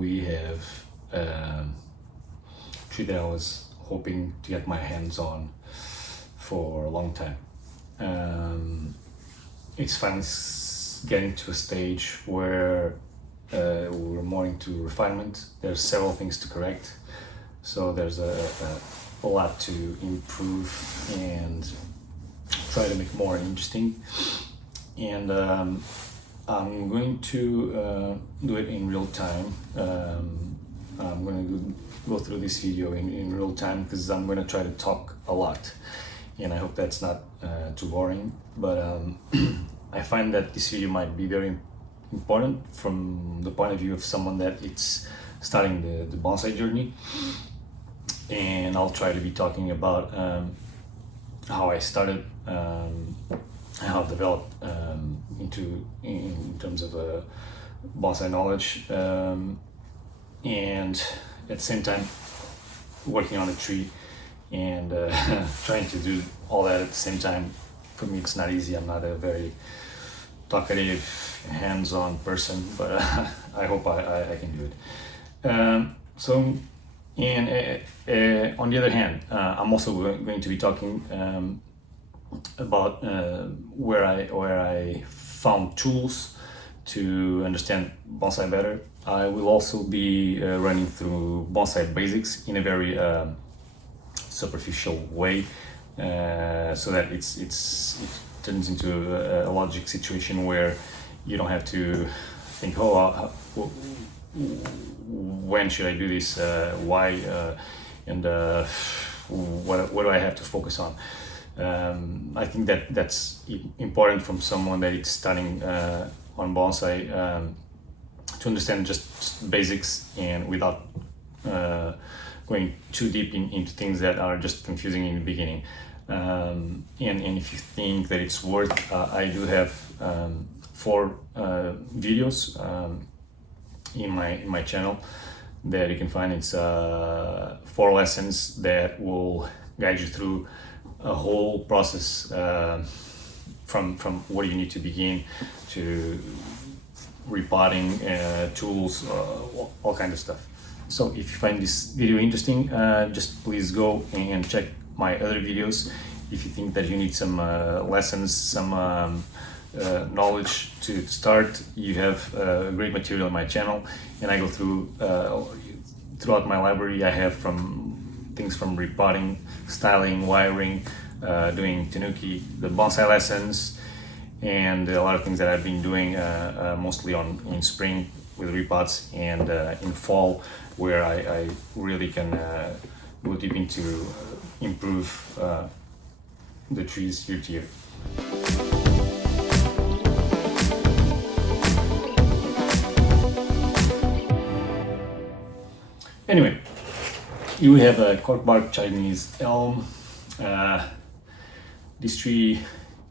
we have a tree that I was hoping to get my hands on for a long time. It's finally getting to a stage where we're more into refinement. There's several things to correct, so there's a lot to improve and try to make more interesting. And I'm going to do it in real time. I'm going to go through this video in real time because I'm going to try to talk a lot, and I hope that's not too boring, but I find that this video might be very important from the point of view of someone that it's starting the bonsai journey. And I'll try to be talking about how I started, how I developed in terms of bonsai knowledge, and at the same time working on a tree and trying to do all that at the same time. For me, it's not easy. I'm not a very talkative, hands-on person, but I hope I can do it. And on the other hand, I'm also going to be talking about where I found tools to understand bonsai better. I will also be running through bonsai basics in a very superficial way, so that it turns into a logic situation where you don't have to think, when should I do this, why, and what do I have to focus on. I think that's important from someone that is starting on bonsai, to understand just basics and without going too deep into things that are just confusing in the beginning. And if you think that it's worth, I do have 4 videos in my channel that you can find. It's 4 lessons that will guide you through a whole process, from where you need to begin to repotting, tools, all kinds of stuff. So if you find this video interesting, just please go and check my other videos. If you think that you need some lessons, some knowledge to start, you have great material on my channel, and I go through throughout my library. I have things from repotting, styling, wiring, doing tenuki, the bonsai lessons, and a lot of things that I've been doing mostly in spring with repots, and in fall where I really can go deep into improve the trees year to year. Anyway, here we have a corkbark Chinese elm. This tree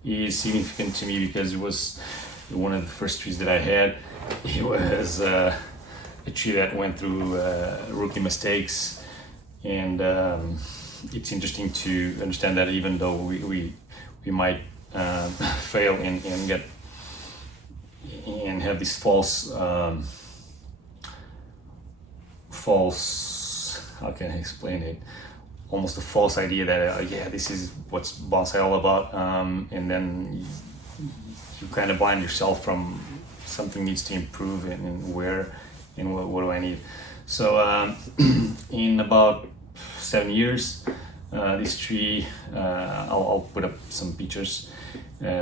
is significant to me because it was one of the first trees that I had. It was a tree that went through rookie mistakes, and it's interesting to understand that even though we might fail and have this false, how can I explain it? Almost a false idea that this is what's bonsai all about, and then you kind of blind yourself from something needs to improve, and where and what do I need. So in about 7 years, this tree, I'll put up some pictures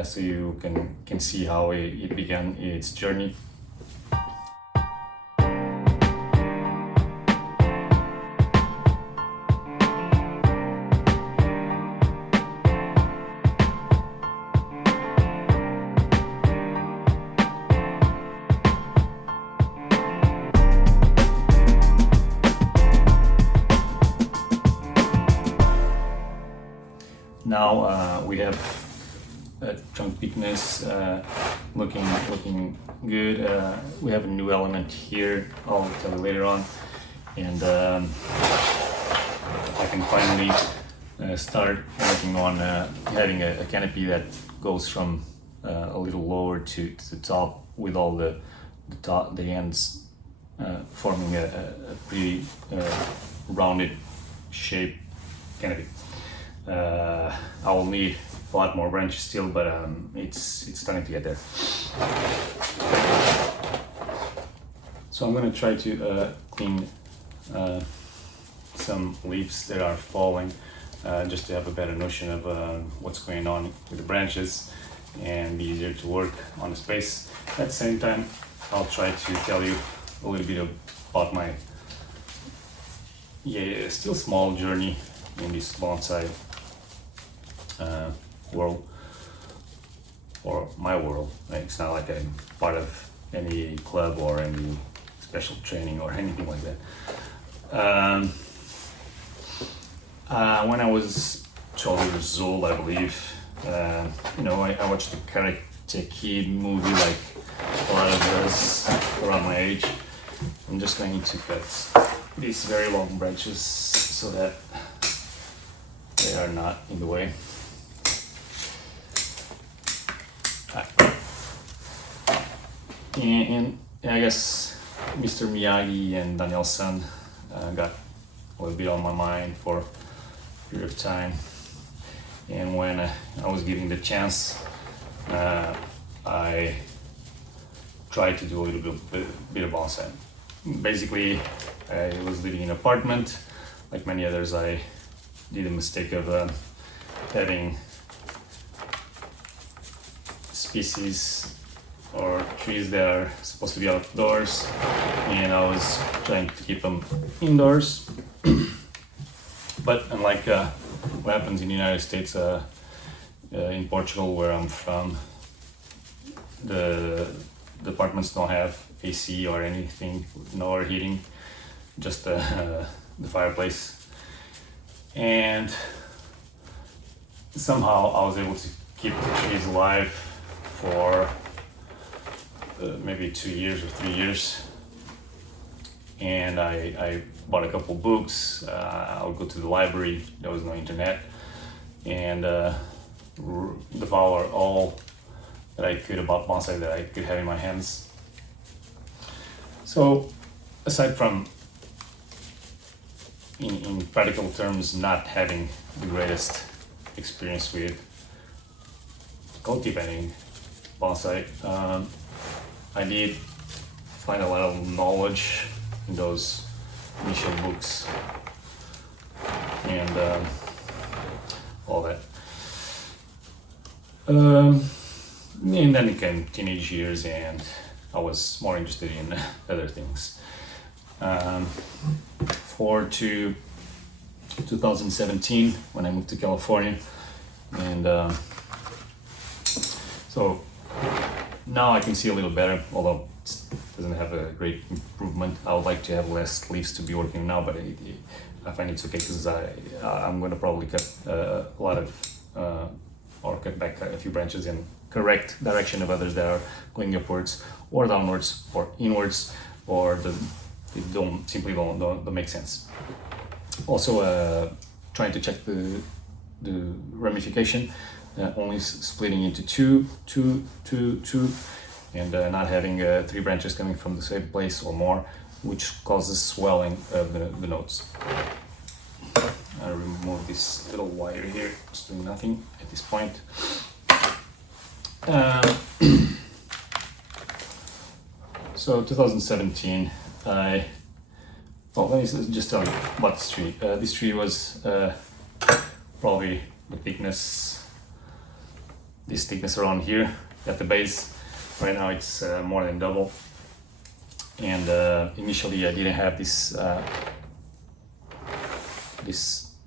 so you can see how it began its journey. Now we have trunk thickness looking good. We have a new element here, I'll tell you later on, and I can finally start working on having a canopy that goes from a little lower to the top, with all the ends forming a pretty rounded shape canopy. I will need a lot more branches still, but it's starting to get there. So I'm going to try to clean some leaves that are falling, just to have a better notion of what's going on with the branches and be easier to work on the space. At the same time, I'll try to tell you a little bit about my still small journey in this bonsai world, or my world. It's not like I'm part of any club or any special training or anything like that. When I was 12 years old, I believe, I watched the Karate Kid movie like a lot of us around my age. I'm just going to cut these very long branches so that they are not in the way. And I guess Mr. Miyagi and Daniel-san got a little bit on my mind for a period of time. And when I was given the chance, I tried to do a little bit of bonsai. Basically, I was living in an apartment. Like many others, I did a mistake of having species or trees that are supposed to be outdoors, and I was trying to keep them indoors. But unlike what happens in the United States, in Portugal, where I'm from, the apartments don't have AC or anything, no heating, just the fireplace. And somehow I was able to keep the trees alive for maybe 2 years or 3 years. And I bought a couple books. I would go to the library. There was no internet, and devour all that I could about bonsai that I could have in my hands. So, aside from, in practical terms, not having the greatest experience with cultivating bonsai, I did find a lot of knowledge in those initial books and all that. And then it came teenage years, and I was more interested in other things. Forward to 2017, when I moved to California, and so now I can see a little better, although it doesn't have a great improvement. I would like to have less leaves to be working now, but I find it's okay because I'm going to probably cut a lot of or cut back a few branches in correct direction of others that are going upwards or downwards or inwards, or they don't make sense. Also, trying to check the ramification, only splitting into two, and not having 3 branches coming from the same place or more, which causes swelling of the nodes. I remove this little wire here, it's doing nothing at this point. So 2017, let me just tell you about this tree. This tree was probably this thickness around here at the base. Right now it's more than double. And initially I didn't have this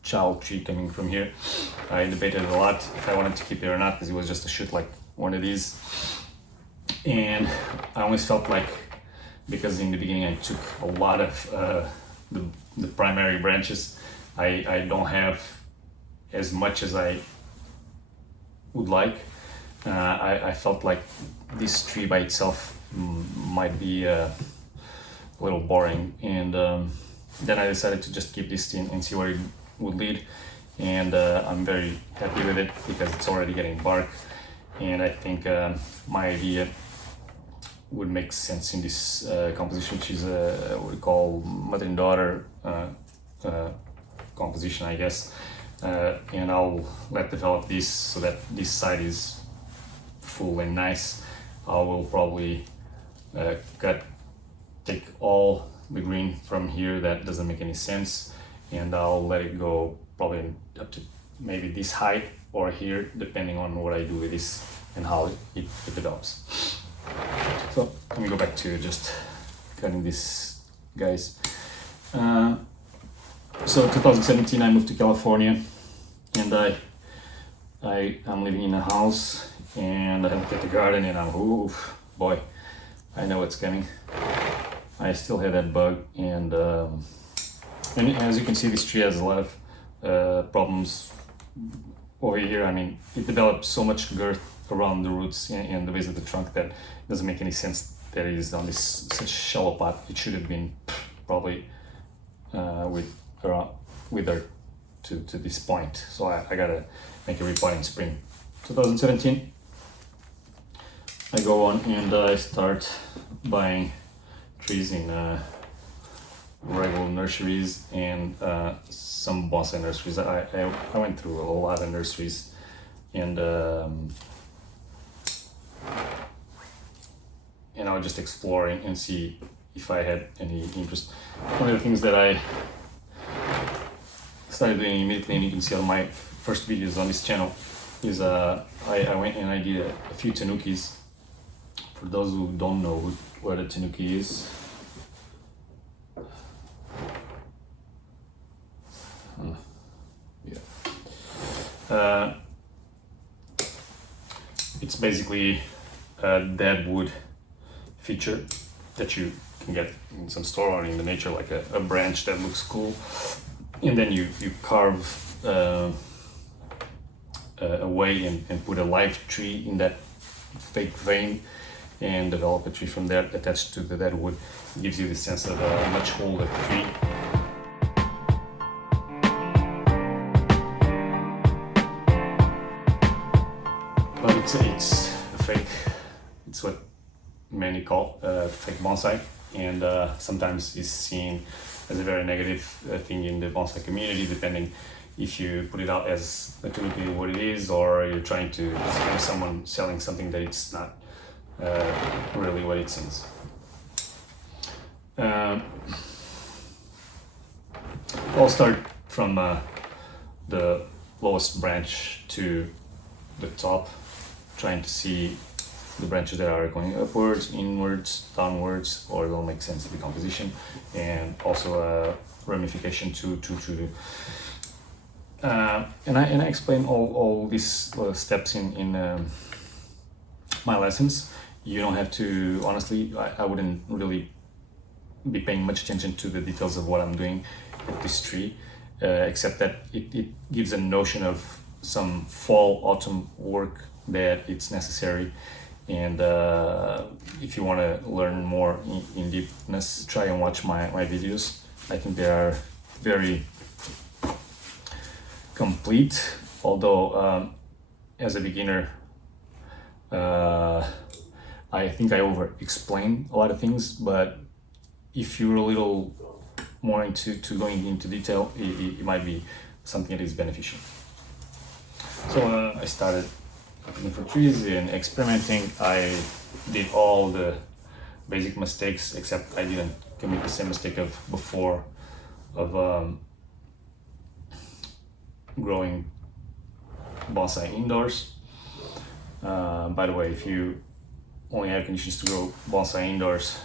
chow tree coming from here. I debated a lot if I wanted to keep it or not, because it was just a shoot like one of these. And I always felt like, because in the beginning I took a lot of the primary branches, I don't have as much as I would like. I felt like this tree by itself might be a little boring, and then I decided to just keep this in and see where it would lead. And I'm very happy with it because it's already getting bark, and I think my idea would make sense in this composition, which is what we call mother and daughter composition, I guess. And I'll let develop this so that this side is full and nice. I will probably take all the green from here that doesn't make any sense, and I'll let it go probably up to maybe this height or here, depending on what I do with this and how it develops. So let me go back to just cutting this, guys. So 2017 I moved to California, and I'm living in a house, and I have cut the garden, and oh boy, I know what's coming. I still have that bug, and as you can see, this tree has a lot of problems over here. I mean, it develops so much girth around the roots and the base of the trunk that it doesn't make any sense that it is on this such shallow pot. It should have been probably with her to this point. So I gotta make a repot in spring 2017. I go on and I start buying trees in regular nurseries and some bonsai nurseries. I went through a lot of nurseries, and I would just explore and see if I had any interest. One of the things that I started doing immediately, and you can see on my first videos on this channel, is I went and I did a few tanukis. For those who don't know what a tanuki is, it's basically a dead wood feature that you can get in some store or in the nature, like a branch that looks cool, and then you carve away and put a live tree in that fake vein and develop a tree from there attached to the dead wood. It gives you the sense of a much older tree. But it's a fake, it's what many call fake bonsai, and sometimes is seen as a very negative thing in the bonsai community, depending if you put it out as literally what it is, or you're trying to scam someone selling something that it's not really what it seems. I'll start from the lowest branch to the top, trying to see the branches that are going upwards, inwards, downwards, or they'll make sense of the composition, and also ramification to and I explain all these steps in my lessons. You don't have to, honestly, I wouldn't really be paying much attention to the details of what I'm doing with this tree, except that it gives a notion of some fall autumn work that it's necessary. And if you want to learn more in deepness, try and watch my videos. I think they are very complete, although as a beginner I think I over explain a lot of things, but if you're a little more into going into detail, it might be something that is beneficial. So I started looking for trees and experimenting. I did all the basic mistakes, except I didn't commit the same mistake of before of growing bonsai indoors. By the way, if you only have conditions to grow bonsai indoors,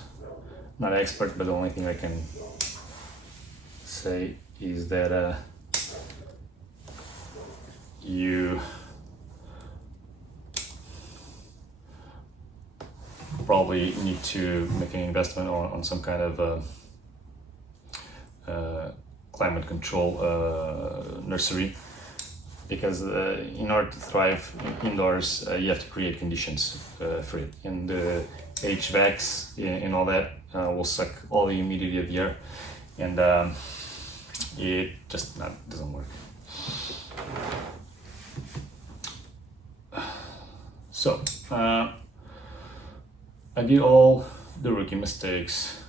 not an expert, but the only thing I can say is that you probably need to make an investment on some kind of climate control nursery, because in order to thrive indoors, you have to create conditions for it, and the HVACs and all that will suck all the humidity of the air, and it just doesn't work. So I did all the rookie mistakes,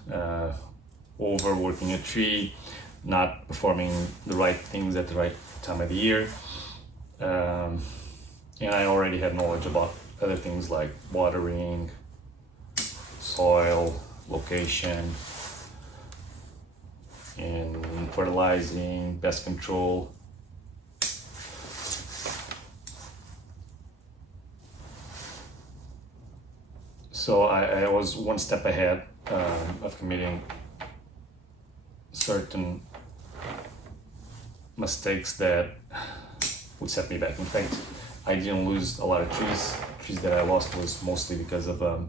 overworking a tree, not performing the right things at the right time of the year. And I already had knowledge about other things like watering, soil, location, and fertilizing, pest control. So I was one step ahead of committing certain mistakes that would set me back. In fact, I didn't lose a lot of trees. Trees that I lost was mostly because of a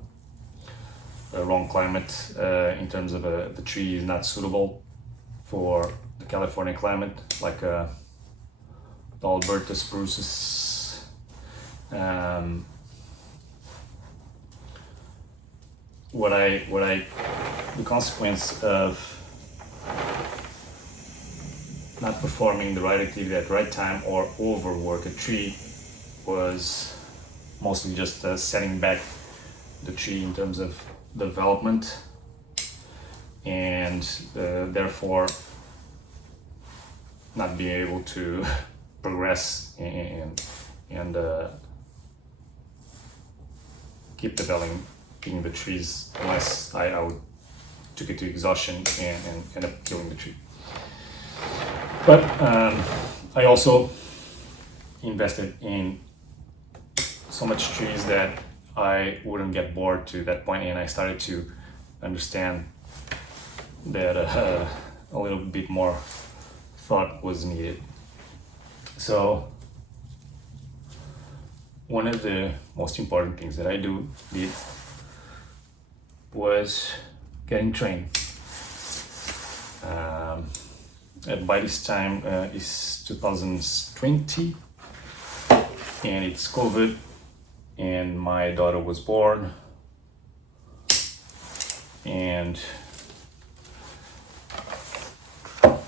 wrong climate. In terms of the tree is not suitable for the California climate, like the Alberta spruces. The consequence of not performing the right activity at the right time or overwork a tree was mostly just setting back the tree in terms of development, and therefore not being able to progress and keep developing the trees unless I would took it to exhaustion and end up killing the tree. But I also invested in so much trees that I wouldn't get bored to that point, and I started to understand that a little bit more thought was needed. So one of the most important things that I did was getting trained. By this time it's 2020 and it's COVID and my daughter was born, and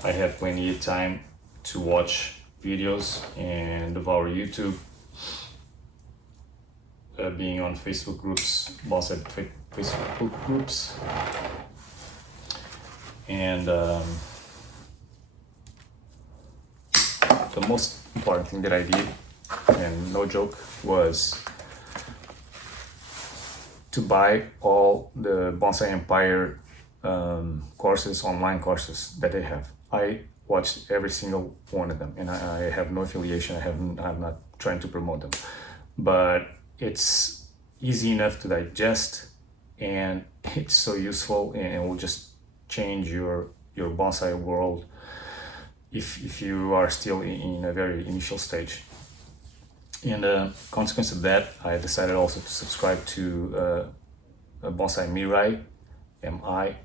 I had plenty of time to watch videos and devour YouTube, being on Facebook groups, Bonsai Facebook groups, and the most important thing that I did, and no joke, was to buy all the Bonsai Empire courses, online courses that they have. I watched every single one of them, and I have no affiliation. I'm not trying to promote them, but it's easy enough to digest, and it's so useful, and it will just change your bonsai world if you are still in a very initial stage. And consequence of that, I decided also to subscribe to Bonsai Mirai, Mirai,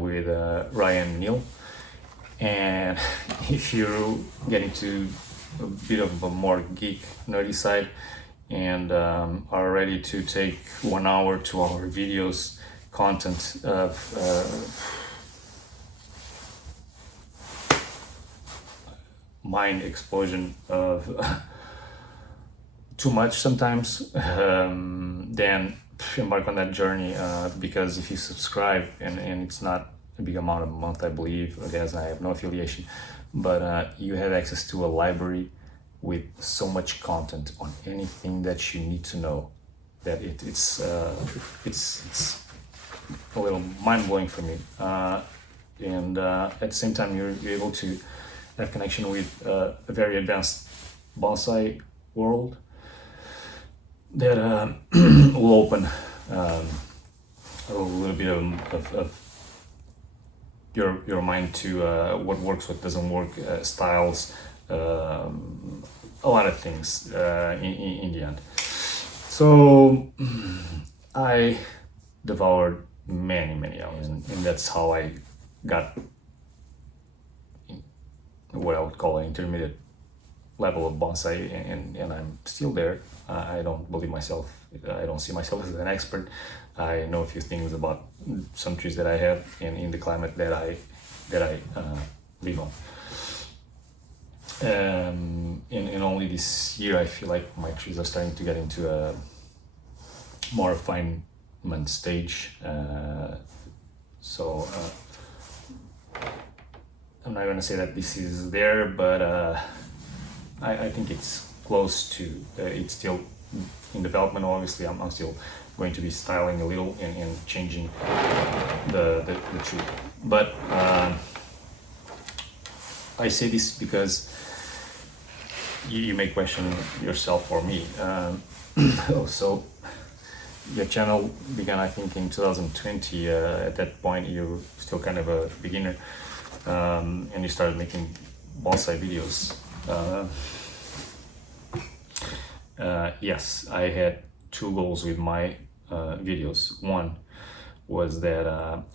with Ryan Neal. And if you're getting to a bit of a more geek, nerdy side, and are ready to take 1 hour, 2 hour videos, content of mind explosion of too much sometimes, then embark on that journey, because if you subscribe, and it's not a big amount a month, I believe, again, I have no affiliation, but you have access to a library with so much content on anything that you need to know, that it's a little mind-blowing for me, and at the same time you're able to have connection with a very advanced bonsai world that will open a little bit of your mind to what works, what doesn't work, styles, a lot of things in the end. So I devoured many hours, and that's how I got what I would call an intermediate level of bonsai, and I'm still there. I don't believe myself, I don't see myself as an expert. I know a few things about some trees that I have and in the climate that I live on. In only this year, I feel like my trees are starting to get into more refinement stage. So I'm not gonna say that this is there, but I think it's close to. It's still in development. Obviously, I'm still going to be styling a little and changing the tree. But I say this because you may question yourself or me. So your channel began, I think, in 2020. At that point, you're still kind of a beginner, and you started making bonsai videos. Yes, I had two goals with my videos. One was that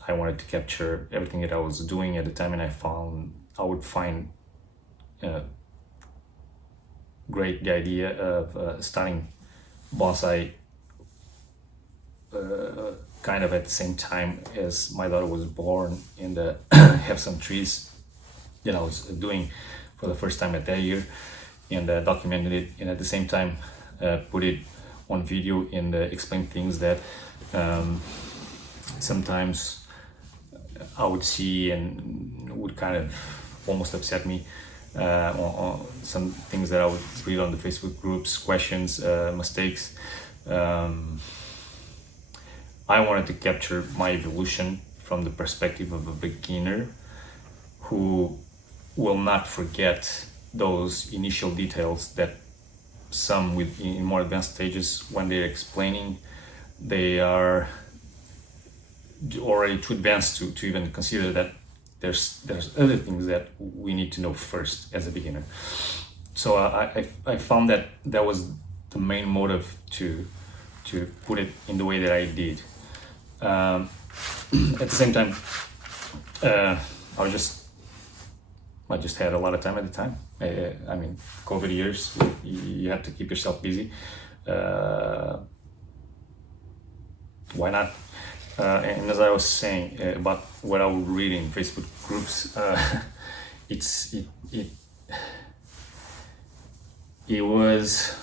I wanted to capture everything that I was doing at the time, and I would find great the idea of starting bonsai kind of at the same time as my daughter was born, and have some trees that I was doing for the first time at that year, and documented it, and at the same time put it on video and explain things that sometimes I would see and would kind of almost upset me, on some things that I would read on the Facebook groups, questions, mistakes. I wanted to capture my evolution from the perspective of a beginner who will not forget those initial details that some in more advanced stages, when they're explaining, they are already too advanced to even consider that there's other things that we need to know first as a beginner. So I found that was the main motive to put it in the way that I did. At the same time, I just had a lot of time at the time. I mean, COVID years, you have to keep yourself busy. Why not? And as I was saying about what I would read in Facebook groups, it was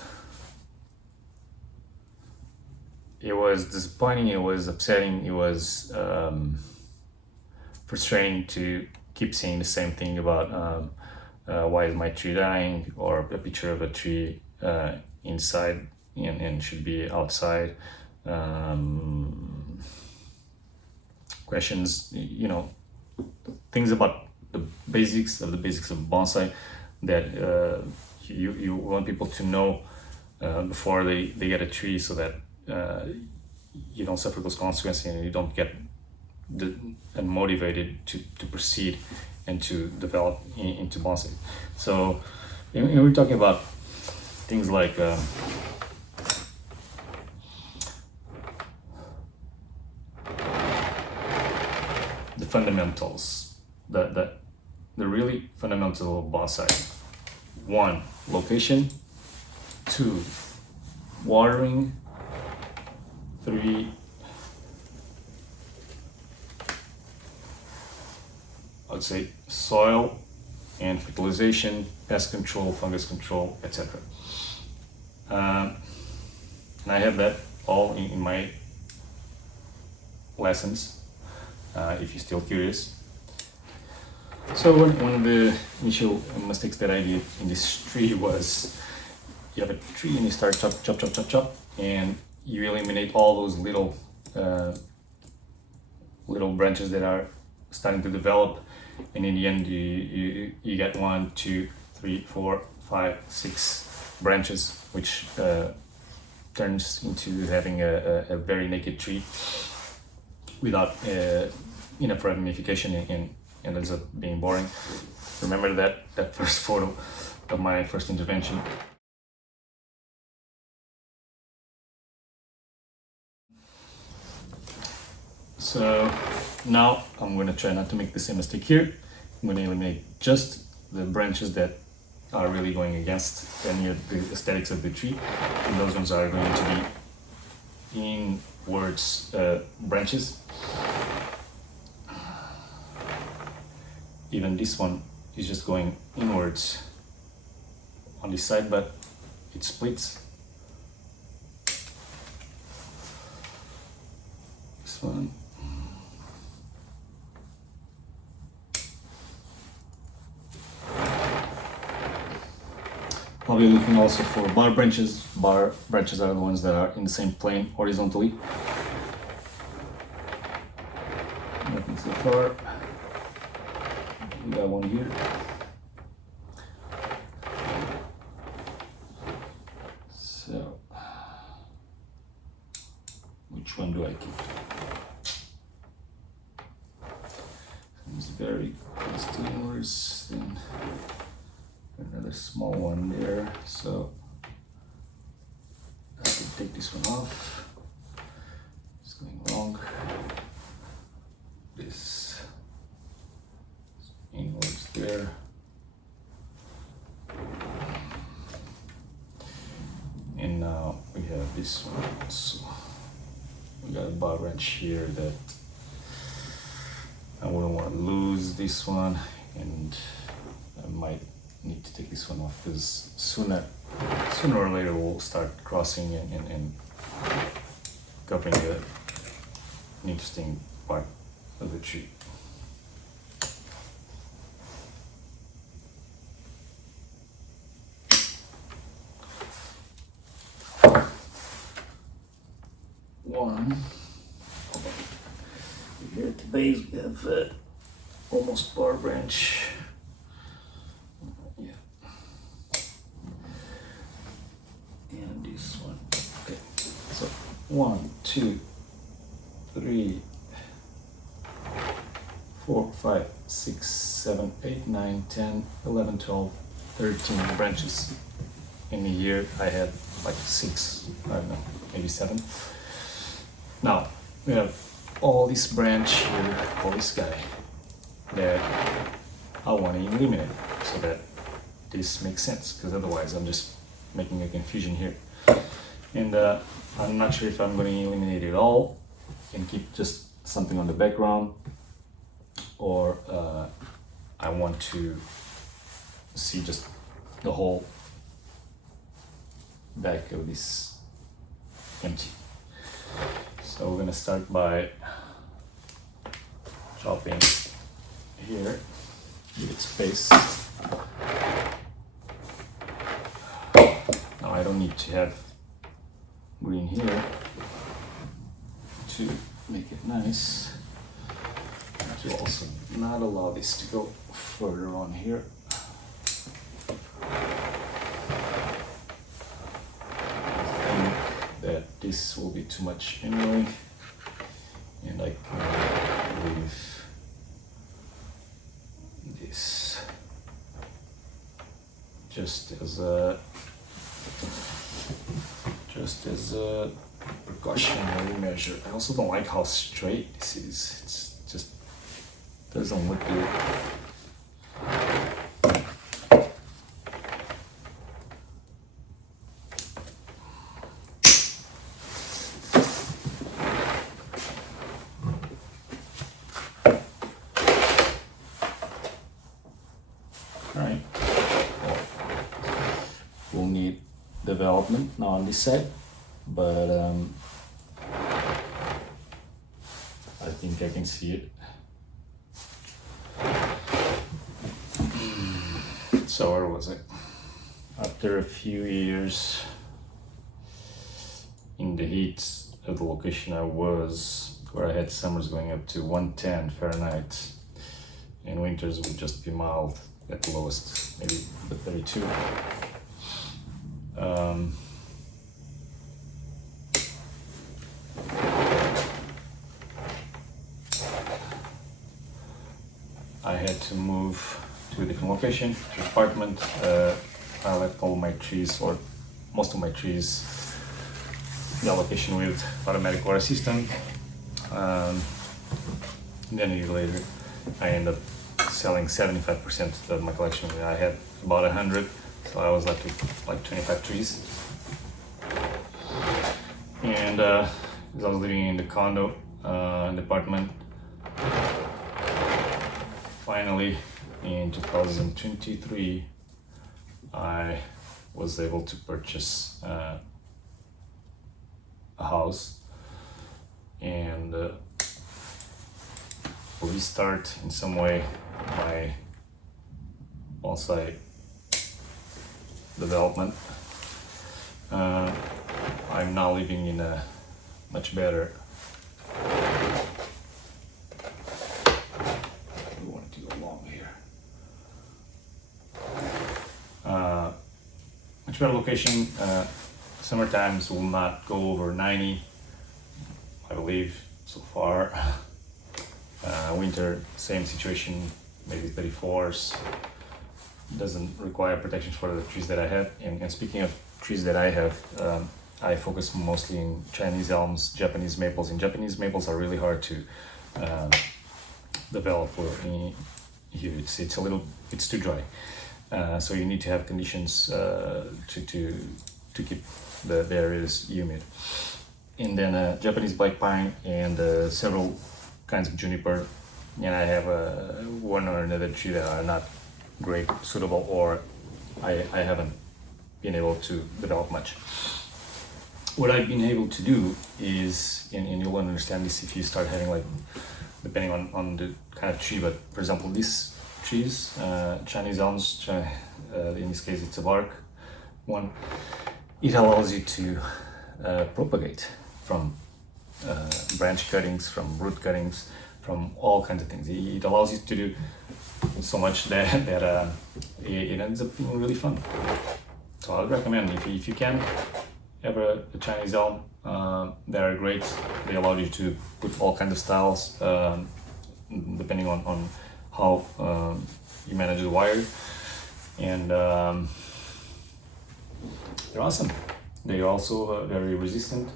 disappointing, it was upsetting, it was frustrating to keep saying the same thing about why is my tree dying, or a picture of a tree inside and should be outside. Questions, things about the basics of bonsai that you want people to know before they get a tree, so that you don't suffer those consequences and you don't get unmotivated to proceed and to develop into bonsai. So, and we're talking about things like the fundamentals, the really fundamental of bonsai. 1, location. 2, watering. 3, I would say soil and fertilization, pest control, fungus control, etc. And I have that all in my lessons, if you're still curious. So one of the initial mistakes that I did in this tree was, you have a tree and you start chop, and you eliminate all those little branches that are starting to develop, and in the end you get 1, 2, 3, 4, 5, 6 branches, which turns into having a very naked tree without enough ramification, and ends up being boring. Remember that first photo of my first intervention. So now I'm going to try not to make the same mistake here. I'm going to eliminate just the branches that are really going against any of the aesthetics of the tree, and those ones are going to be inwards branches. Even this one is just going inwards on this side, but it splits. this one. I'll be looking also for bar branches. Bar branches are the ones that are in the same plane horizontally. Nothing so far. We got one here. So, which one do I keep? Seems very close to yours. Then another small one there. So I can take this one off. It's going wrong. This inwards there. And now we have this one. So we got a bar wrench here that I wouldn't want to lose this one, and I might need to take this one off because sooner or later we'll start crossing and covering an interesting part of the tree. One. Here at the base we have almost bar branch. Yeah. And this one. Okay. So 1, 2, 3, 4, 5, 6, 7, 8, 9, 10, 11, 12, 13 branches. In a year I had like 6, I don't know, maybe 7. Now we have all this branch here, all this guy that I want to eliminate so that this makes sense, because otherwise I'm just making a confusion here. And I'm not sure if I'm going to eliminate it all and keep just something on the background, or I want to see just the whole back of this empty. So we're gonna start by chopping here, give it space. Now I don't need to have green here to make it nice. I have to also not allow this to go further on here. That this will be too much anyway, and I can leave this just as a precautionary measure. I also don't like how straight this is. It's just doesn't look good. Alright, we'll need development now on this side, but I think I can see it. So where was it? After a few years in the heat of the location I was, where I had summers going up to 110 Fahrenheit and winters would just be mild at the lowest, maybe the 32. I had to move to a different location, to apartment. I left all my trees, or most of my trees, in the location with automatic water system. Then a year later, I ended up selling 75% of my collection. I had about 100, so I was left with like 25 trees. And as I was living in the condo, in the apartment, finally in 2023, I was able to purchase a house, and restart in some way my bonsai development. I'm now living in a much better. We want to go along here. Much better location. Summer times will not go over 90, I believe, so far. Winter, same situation, maybe 34s. Doesn't require protection for the trees that I have. And speaking of trees that I have, I focus mostly in Chinese elms, Japanese maples, and Japanese maples are really hard to develop here. It's too dry. So you need to have conditions to keep the areas humid. And then Japanese black pine and several kinds of juniper. And I have one or another tree that are not great, suitable, or I haven't been able to develop much. What I've been able to do is, and you'll understand this if you start having, like, depending on the kind of tree, but for example, these trees, Chinese elms, in this case it's a bark one, it allows you to propagate from branch cuttings, from root cuttings, from all kinds of things. It allows you to do so much that it ends up being really fun. So I would recommend, if you can, have a Chinese elm. They are great. They allow you to put all kinds of styles, depending on how you manage the wire. And they're awesome. They are also very resistant.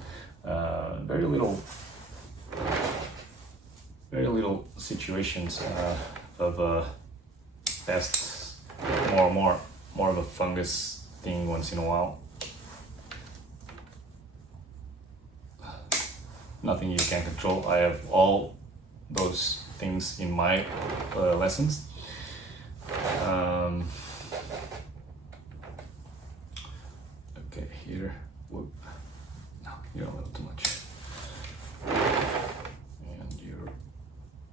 Very little situations of pests. More of a fungus thing once in a while. Nothing you can control. I have all those things in my lessons. Okay, here. Whoop. No, you're a little too much. And you're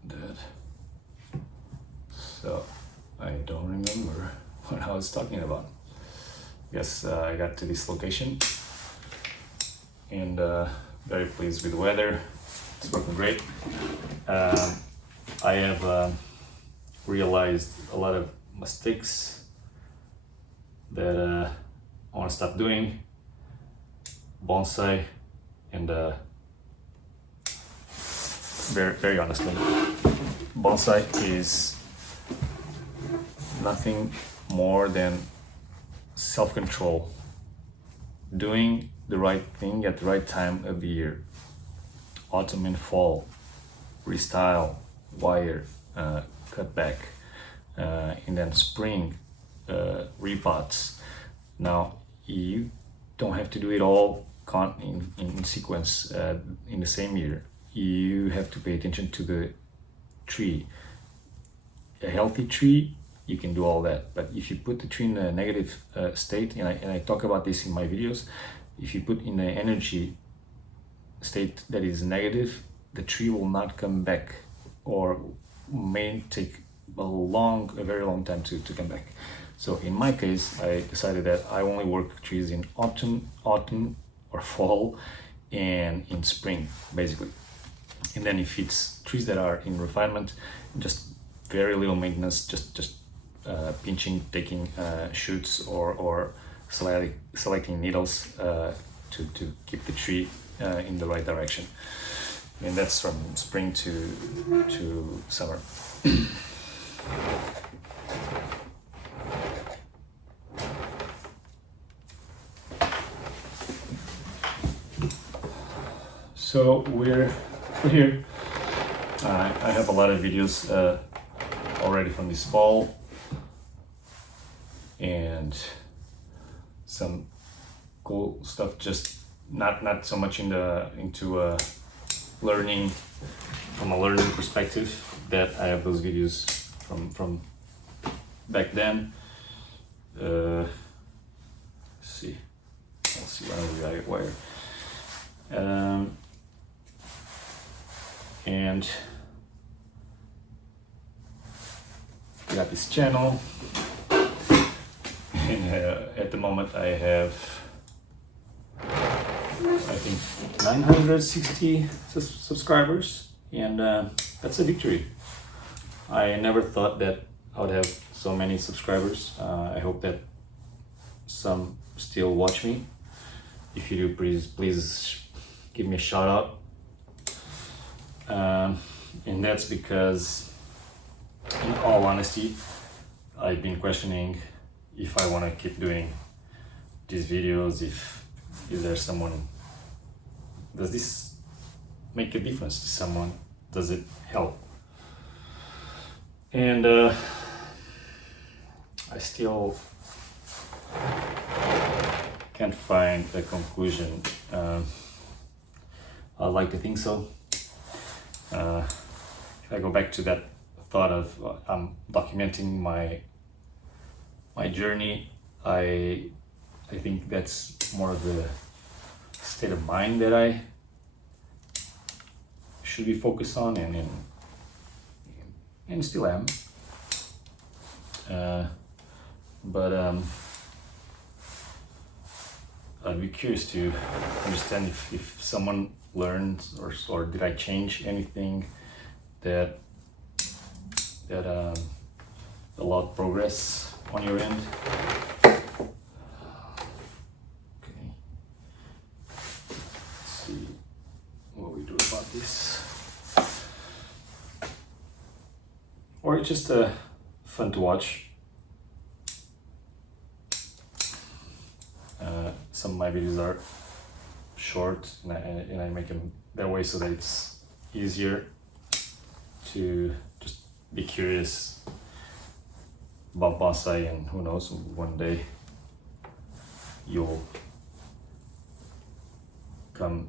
dead. So, I don't remember what I was talking about. Yes, I got to this location and very pleased with the weather. It's working great. I have realized a lot of mistakes that I want to stop doing. Bonsai, and very honestly, bonsai is nothing more than self-control, doing the right thing at the right time of the year. Autumn and fall, restyle, wire, cut back, and then spring, repots. Now you don't have to do it all in sequence in the same year. You have to pay attention to the tree. A healthy tree, you can do all that, but if you put the tree in a negative state, and I talk about this in my videos, if you put in an energy state that is negative, the tree will not come back, or may take a very long time to come back. So in my case, I decided that I only work trees in autumn or fall, and in spring, basically. And then if it's trees that are in refinement, just very little maintenance, just pinching, taking shoots, or selecting needles to keep the tree in the right direction. And that's from spring to summer. So we're here. I have a lot of videos already from this fall, and some cool stuff. Just not so much into learning, from a learning perspective. That I have those videos from back then. Let's see, I'll see when we wire. And got this channel, and at the moment I have, I think, 960 subscribers, and that's a victory. I never thought that I would have so many subscribers. I hope that some still watch me. If you do, please give me a shout out. And that's because, in all honesty, I've been questioning if I want to keep doing these videos. Is there someone? Does this make a difference to someone? Does it help? And I still can't find a conclusion. I'd like to think so. If I go back to that thought of I'm documenting my journey, I think that's more of the state of mind that I should be focused on, and still am. But I'd be curious to understand if someone learned or did I change anything that allowed progress on your end. Okay, let's see what we do about this. Or it's just fun to watch. Some of my videos are short, and I make them that way so that it's easier to just be curious about bonsai, and who knows, one day you'll come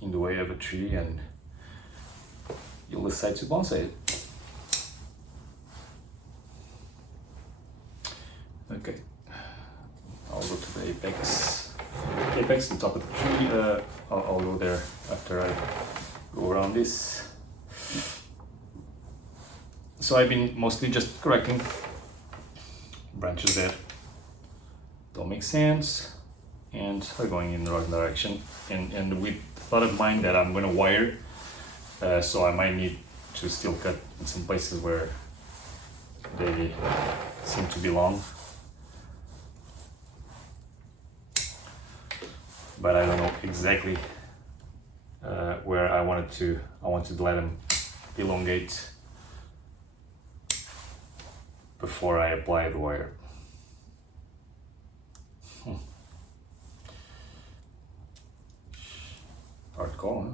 in the way of a tree and you'll decide to bonsai it. Okay, I'll go to the apex, the top of the tree. I'll go there after I go around this. So I've been mostly just correcting branches that don't make sense and are going in the wrong direction, and with the thought of mine that I'm going to wire, so I might need to still cut in some places where they seem to belong. But I don't know exactly where I wanted to let them elongate before I apply the wire. Hard call, huh?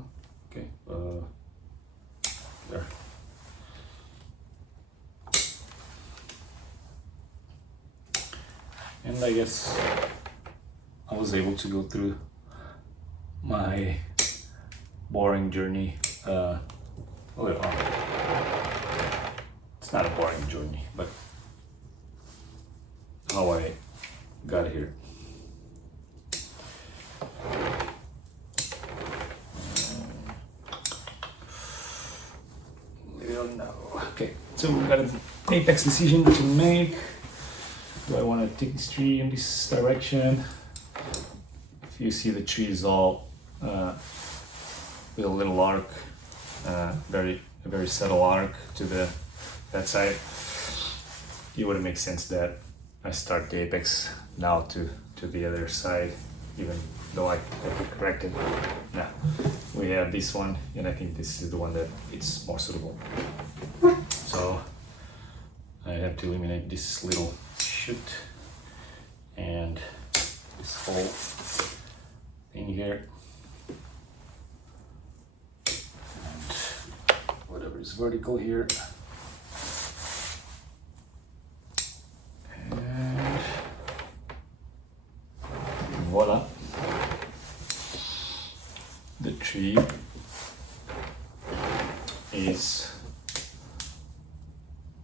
Okay, there. And I guess I was able to go through my boring journey a little on. It's not a boring journey, but how I got here. We don't know. Okay, so we got an apex decision to make. Do I want to take this tree in this direction? If you see, the tree is all with a little arc, a very subtle arc to that side. It would make sense that I start the apex now to the other side, even though I could correct it. Now we have this one, and I think this is the one that it's more suitable. So I have to eliminate this little shoot and this whole thing here, and whatever is vertical here, and voila, the tree is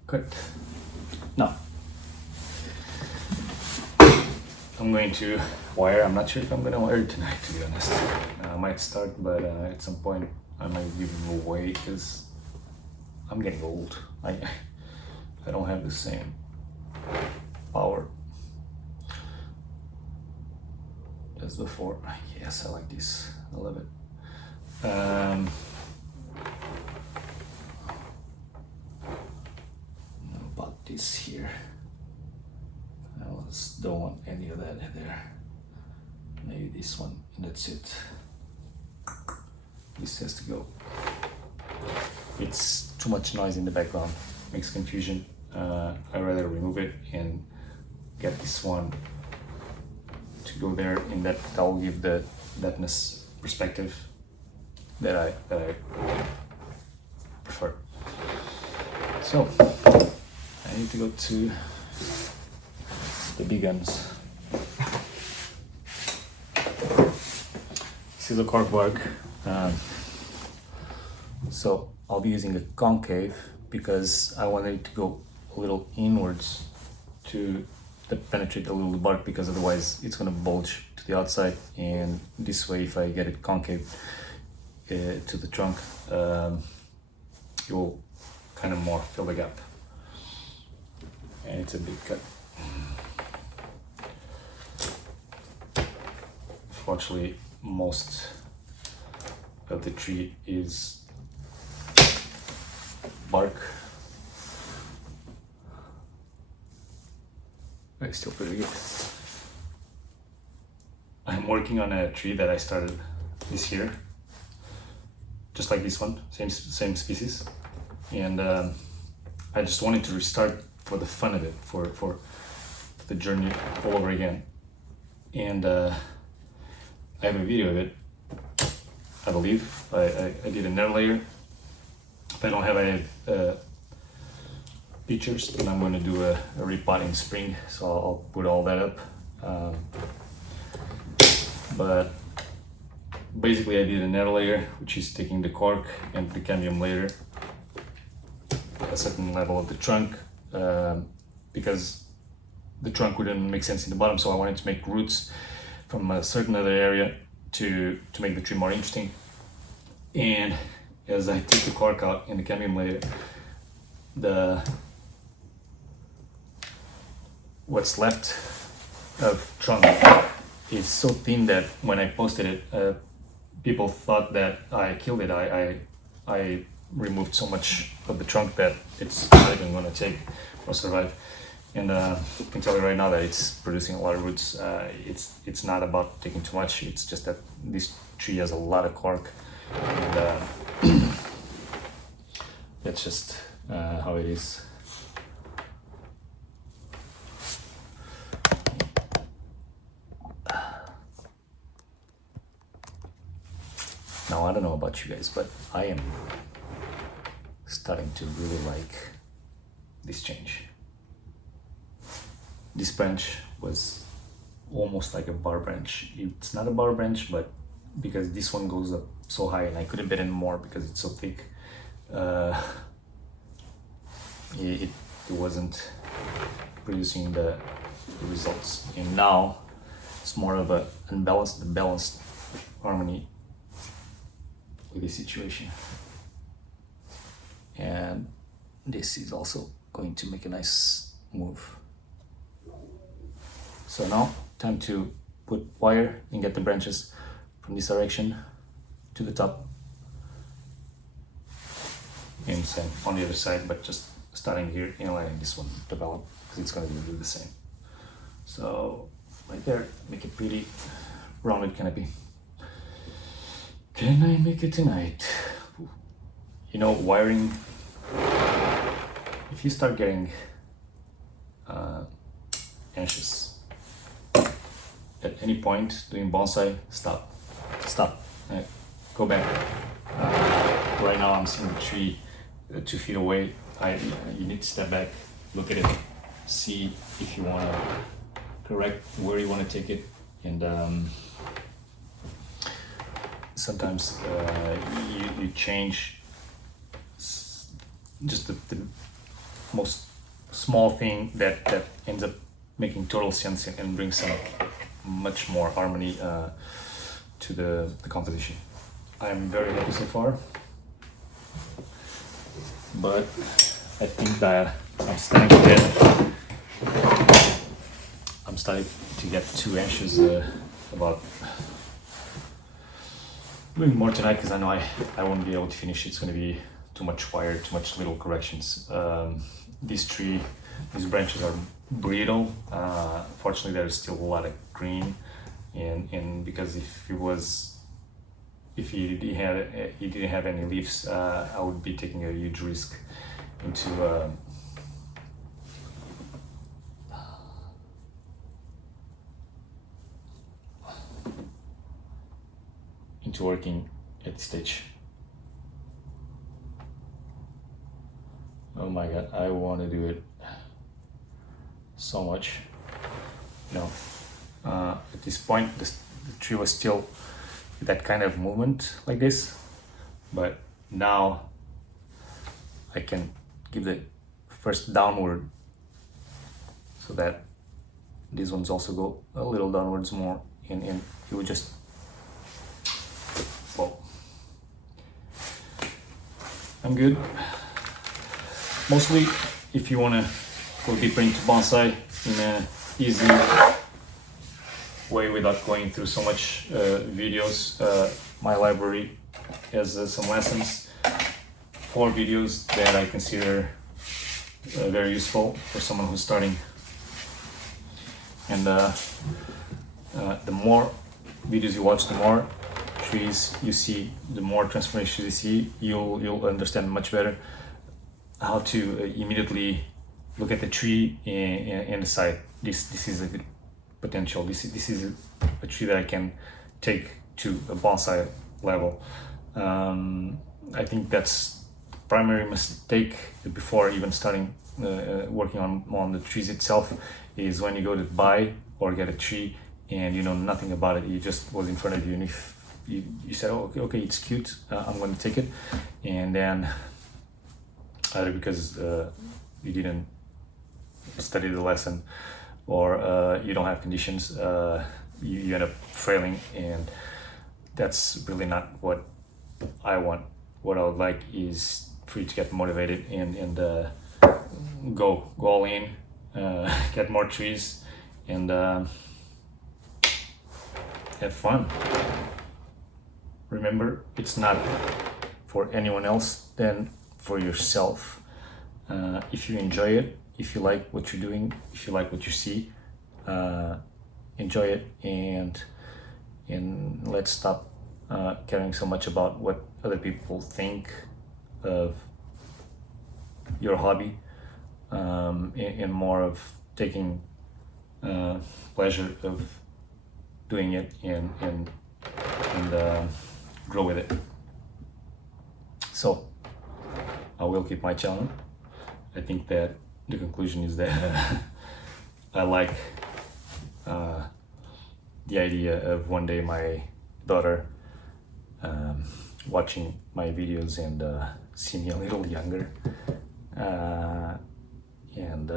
cut. Now I'm going to wire. I'm not sure if I'm going to wire tonight, to be honest. I might start, but at some point I might give them away because I'm getting old. I don't have the same power as before. Yes, I like this. I love it. About this here. I just don't want any of that in there. Maybe this one, and that's it. This has to go. It's too much noise in the background, makes confusion. I'd rather remove it and get this one to go there, and that will give the deadness perspective that I prefer. So I need to go to the big guns. This is a corkwork. So I'll be using a concave because I wanted it to go a little inwards to penetrate a little bark, because otherwise it's going to bulge to the outside, and this way if I get it concave to the trunk, it will kind of more fill the gap, and it's a big cut. Fortunately, most of the tree is bark. It's still pretty good. I'm working on a tree that I started this year, just like this one, same species, and I just wanted to restart for the fun of it, for the journey all over again. And I have a video of it, I believe. I did another layer. If I don't have any pictures, then I'm going to do a repot in spring, so I'll put all that up. But basically I did another layer, which is taking the cork and the cambium layer a certain level of the trunk, because the trunk wouldn't make sense in the bottom, so I wanted to make roots from a certain other area to make the tree more interesting. And as I took the cork out in the cambium layer, what's left of trunk is so thin that when I posted it, people thought that I killed it. I removed so much of the trunk that it's not even going to take or survive. And I can tell you right now that it's producing a lot of roots. It's not about taking too much. It's just that this tree has a lot of cork, and that's just how it is. Now, I don't know about you guys, but I am starting to really like this change. This branch was almost like a bar branch. It's not a bar branch, but because this one goes up so high and I couldn't bend in more because it's so thick, it wasn't producing the results. And now it's more of a balanced harmony with this situation. And this is also going to make a nice move. So now, time to put wire and get the branches from this direction to the top. And same on the other side, but just starting here and letting this one develop, because it's going to do the same. So right there, make a pretty rounded canopy. Can I make it tonight? You know, wiring, if you start getting anxious at any point doing bonsai, stop, go back. Right now I'm seeing the tree 2 feet away. You need to step back, look at it, see if you want to correct where you want to take it, and sometimes you change just the most small thing that ends up making total sense and brings some much more harmony to the composition. I'm very happy so far. but I think that I'm starting to get too anxious about doing more tonight, because I know I won't be able to finish. It's going to be too much wire, too much little corrections. These branches are brittle. Fortunately, there's still a lot of green, and because if he didn't have any leaves, I would be taking a huge risk into working at this stage. Oh my god, I want to do it so much. At this point, the tree was still that kind of movement like this, but now I can give the first downward so that these ones also go a little downwards more, and it would just fall. I'm good. Mostly, if you want to go deeper into bonsai in an easy way without going through so much videos, my library has some lessons, 4 videos that I consider very useful for someone who's starting. And the more videos you watch, the more trees you see, the more transformations you see, you'll understand much better how to immediately look at the tree and decide this is a good potential. This is a tree that I can take to a bonsai level. I think that's the primary mistake before even starting working on the trees itself, is when you go to buy or get a tree and you know nothing about it. You just was in front of you, and if you said, oh, okay, it's cute, I'm going to take it, and then either because you didn't study the lesson, or you don't have conditions, you end up failing, and that's really not what I want. What I would like is for you to get motivated and go all in, get more trees, and have fun. Remember, it's not for anyone else than for yourself. If you enjoy it, if you like what you're doing, if you like what you see, enjoy it, and let's stop caring so much about what other people think of your hobby, and more of taking pleasure of doing it and grow with it. So I will keep my channel. I think that the conclusion is that I like the idea of one day my daughter watching my videos and seeing me a little younger, and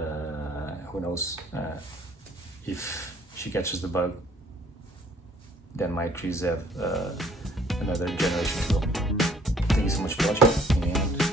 who knows, if she catches the bug, then my trees have another generation to go. Thank you so much for watching, and